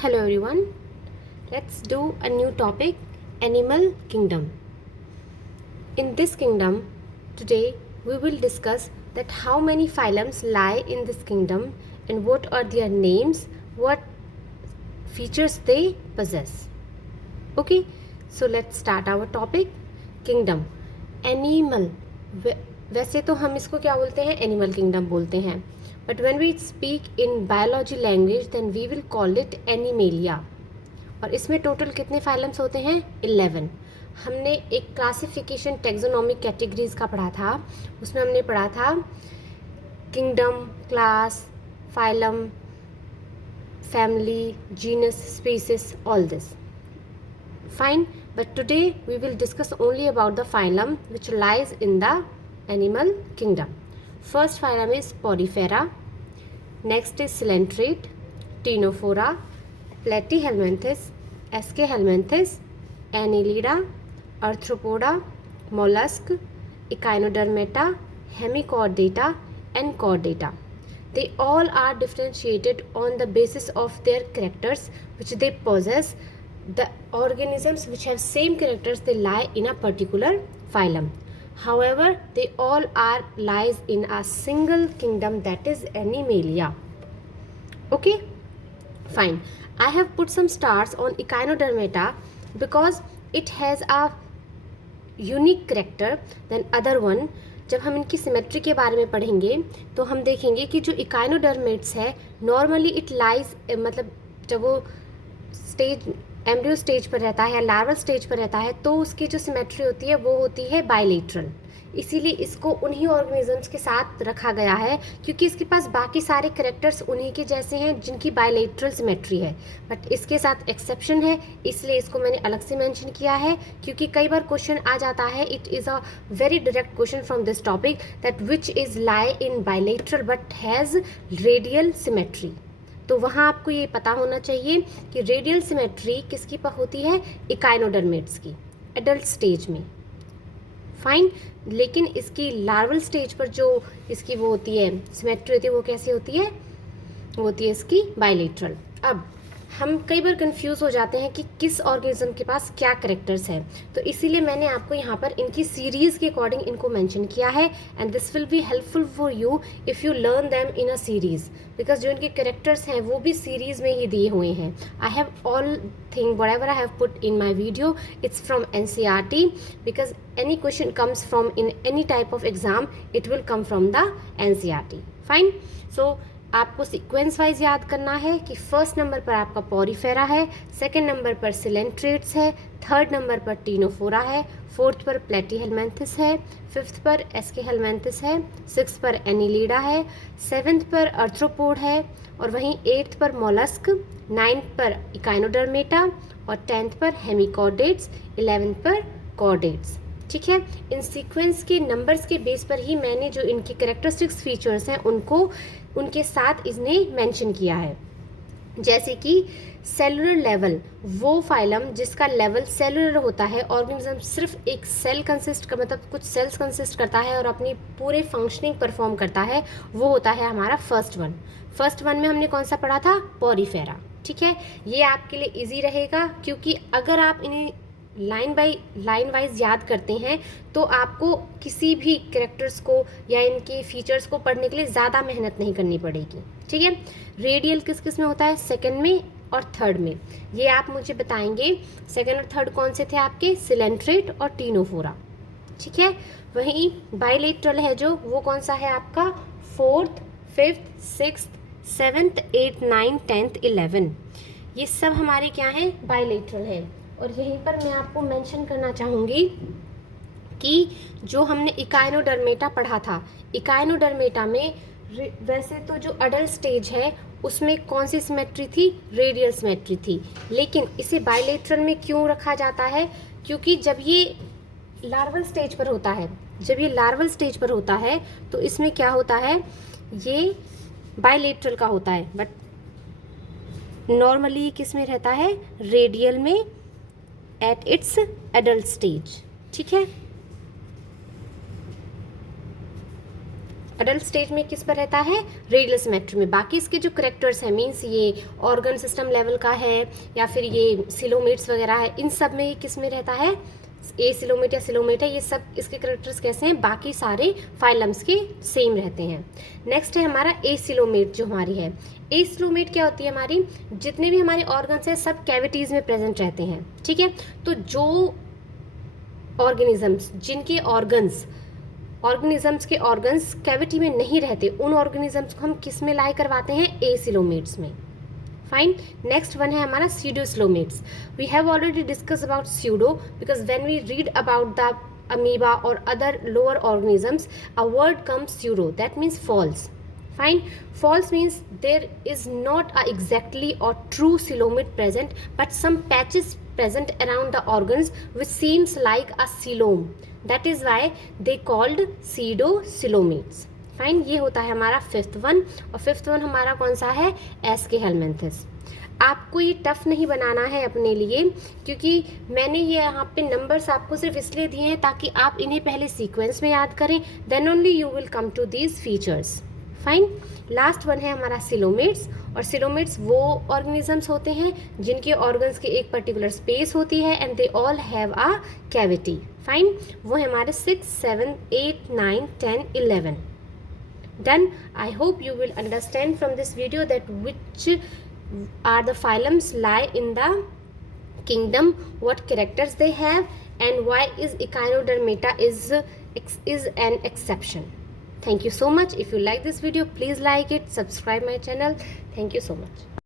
Hello everyone. Let's do a new topic, animal kingdom. In this kingdom, today we will discuss that how many phylums lie in this kingdom and what are their names, what features they possess. Okay, so let's start our topic, kingdom. Animal. वैसे तो हम इसको क्या बोलते हैं, animal kingdom बोलते हैं, but when we speak in biology language then we will call it Animalia. और इसमें टोटल कितने फाइलम्स होते हैं? 11. हमने एक क्लासिफिकेशन टेक्सोनॉमिक कैटेगरीज का पढ़ा था, उसमें हमने पढ़ा था kingdom, class, phylum, family, genus, species, all this. Fine, but today we will discuss only about the phylum which lies in the animal kingdom. First phylum is Porifera, next is Coelenterate, Ctenophora, Platyhelminthes, Aschelminthes, Annelida, Arthropoda, Mollusk, Echinodermata, Hemichordata and Chordata. They all are differentiated on the basis of their characters which they possess. The organisms which have same characters, they lie in a particular phylum. However, they all are lies in a single kingdom, that is Animalia. Okay, fine. I have put some stars on Echinodermata because it has a unique character than other one. जब हम इनकी symmetry के बारे में पढ़ेंगे तो हम देखेंगे कि जो इकाइनोडर्मेट्स है नॉर्मली इट लाइज, मतलब जब वो स्टेज एम्ब्रियो स्टेज पर रहता है या लार्वल स्टेज पर रहता है तो उसकी जो सिमेट्री होती है वो होती है बायलेटरल. इसीलिए इसको उन्हीं ऑर्गेनिजम्स के साथ रखा गया है क्योंकि इसके पास बाकी सारे कैरेक्टर्स उन्हीं के जैसे हैं जिनकी बायलेटरल सिमेट्री है, बट इसके साथ एक्सेप्शन है, इसलिए इसको मैंने अलग से मेंशन किया है क्योंकि कई बार क्वेश्चन आ जाता है. It is a very direct question from this topic that which is lie in bilateral but has radial symmetry. तो वहाँ आपको ये पता होना चाहिए कि रेडियल सिमेट्री किसकी पर होती है, इकाइनोडर्मेट्स की एडल्ट स्टेज में. फाइन, लेकिन इसकी लार्वल स्टेज पर जो इसकी वो होती है सिमेट्री होती है वो कैसी होती है, वो होती है इसकी बायलेटरल. अब हम कई बार कंफ्यूज हो जाते हैं कि किस ऑर्गेनिज्म के पास क्या करेक्टर्स है, तो इसीलिए मैंने आपको यहाँ पर इनकी सीरीज़ के अकॉर्डिंग इनको मेंशन किया है and this will be helpful for you if you learn them in a series because जो इनके करेक्टर्स हैं वो भी सीरीज़ में ही दिए हुए हैं. I have all thing what ever I have put in my video it's from NCERT because any question comes from in any type of exam it will come from the NCERT. Fine, so आपको sequence wise याद करना है कि first number पर आपका Porifera है, second number पर coelenterates है, थर्ड नंबर पर टीनोफोरा है, फोर्थ पर प्लेटीहेलमेंथिस है, फिफ्थ पर एस्केहेलमेंथिस है, सिक्स पर एनिलीडा है, सेवेंथ पर अर्थ्रोपोड है और वहीं एट्थ पर मोलस्क, नाइन्थ पर इकाइनोडर्मेटा और टेंथ पर हेमिकॉर्डेट्स, 11th पर कॉर्डेट्स. ठीक है, इन सीक्वेंस के नंबर्स के बेस पर ही मैंने जो इनके कैरेक्टरिस्टिक्स फीचर्स हैं उनको उनके साथ इसने मेंशन किया है. जैसे कि सेलुलर लेवल, वो फाइलम जिसका लेवल सेलुलर होता है, ऑर्गेनिज्म सिर्फ एक सेल कंसिस्ट का मतलब कुछ सेल्स कंसिस्ट करता है और अपनी पूरे फंक्शनिंग परफॉर्म करता है, वो होता है हमारा फर्स्ट वन. फर्स्ट वन में हमने कौन सा पढ़ा था, पॉरीफेरा. ठीक है, ये आपके लिए इजी रहेगा क्योंकि अगर आप इन्हें लाइन बाय लाइन वाइज याद करते हैं तो आपको किसी भी कैरेक्टर्स को या इनके फीचर्स को पढ़ने के लिए ज़्यादा मेहनत नहीं करनी पड़ेगी. ठीक है, रेडियल किस किस में होता है, सेकंड में और थर्ड में. ये आप मुझे बताएंगे सेकंड और थर्ड कौन से थे आपके, सिलेंट्रेट और टीनोफोरा. ठीक है, वहीं बायलेटरल है जो वो कौन सा है आपका, fourth, fifth, sixth, seventh, eighth, ninth, 10th, 11. ये सब हमारे क्या हैं, बायलेटरल है. और यहीं पर मैं आपको मेंशन करना चाहूँगी कि जो हमने इकाइनोडर्मेटा पढ़ा था, इकाइनोडर्मेटा में वैसे तो जो अडल्ट स्टेज है उसमें कौन सी सिमेट्री थी, रेडियल सिमेट्री थी, लेकिन इसे बायलेटरल में क्यों रखा जाता है, क्योंकि जब ये लार्वल स्टेज पर होता है, जब ये लार्वल स्टेज पर होता है तो इसमें क्या होता है, ये बायलेटरल का होता है, बट नॉर्मली किस में रहता है, रेडियल में एट इट्स एडल्ट स्टेज. ठीक है, अडल्ट स्टेज में किस पर रहता है, रेडियल सिमेट्री में। बाकी इसके जो करेक्टर्स हैं, मीन्स ये ऑर्गन सिस्टम लेवल का है या फिर ये सिलोमेट्स वगैरह है, इन सब में ये किस में रहता है, ए सिलोमेट या सिलोमेट है, ये सब इसके करेक्टर्स कैसे हैं, बाकी सारे फाइलम्स के सेम रहते हैं। नेक्स्ट है हमारा ए सिलोमेट जो हमारी है। ए सिलोमेट क्या होती है, हमारी जितने भी हमारे ऑर्गन्स हैं सब कैविटीज़ में प्रेजेंट रहते हैं, ठीक है। तो जो ऑर्गेनिजम्स जिनके ऑर्गेनिजम्स के ऑर्गन्स कैविटी में नहीं रहते, उन ऑर्गेनिजम्स को हम किस में लाई करवाते हैं, ए सिलोमेट्स में। फाइन। नेक्स्ट वन है हमारा pseudocoelomates. We have already discuss about pseudo because when we read about the amoeba or other lower organisms, a word comes pseudo, that means false. Fine. False means there is not a exactly or true coelomate present, but some patches present around the organs which seems like a coelom. That is why they called pseudocoelomates. Fine. ये होता है हमारा fifth one, और fifth one हमारा कौन सा है, एस्केहेलमिन्थस। आपको ये टफ नहीं बनाना है अपने लिए, क्योंकि मैंने ये यहाँ पे नंबर्स आपको सिर्फ इसलिए दिए हैं ताकि आप इन्हें पहले सीक्वेंस में याद करें, then only you will come to these features. Fine. Last one है हमारा सिलोमेट्स, और सिलोमेट्स वो ऑर्गेनिजम्स होते हैं जिनके ऑर्गन्स की एक पर्टिकुलर स्पेस होती है and they all have a cavity. Fine. वो है हमारे 6, 7, 8, 9, 10, 11. Done. I hope you will understand from this video that which are the phylums lie in the kingdom, what characters they have, and why is Echinodermata is an exception. Thank you so much. If you like this video, please like it, subscribe my channel. Thank you so much.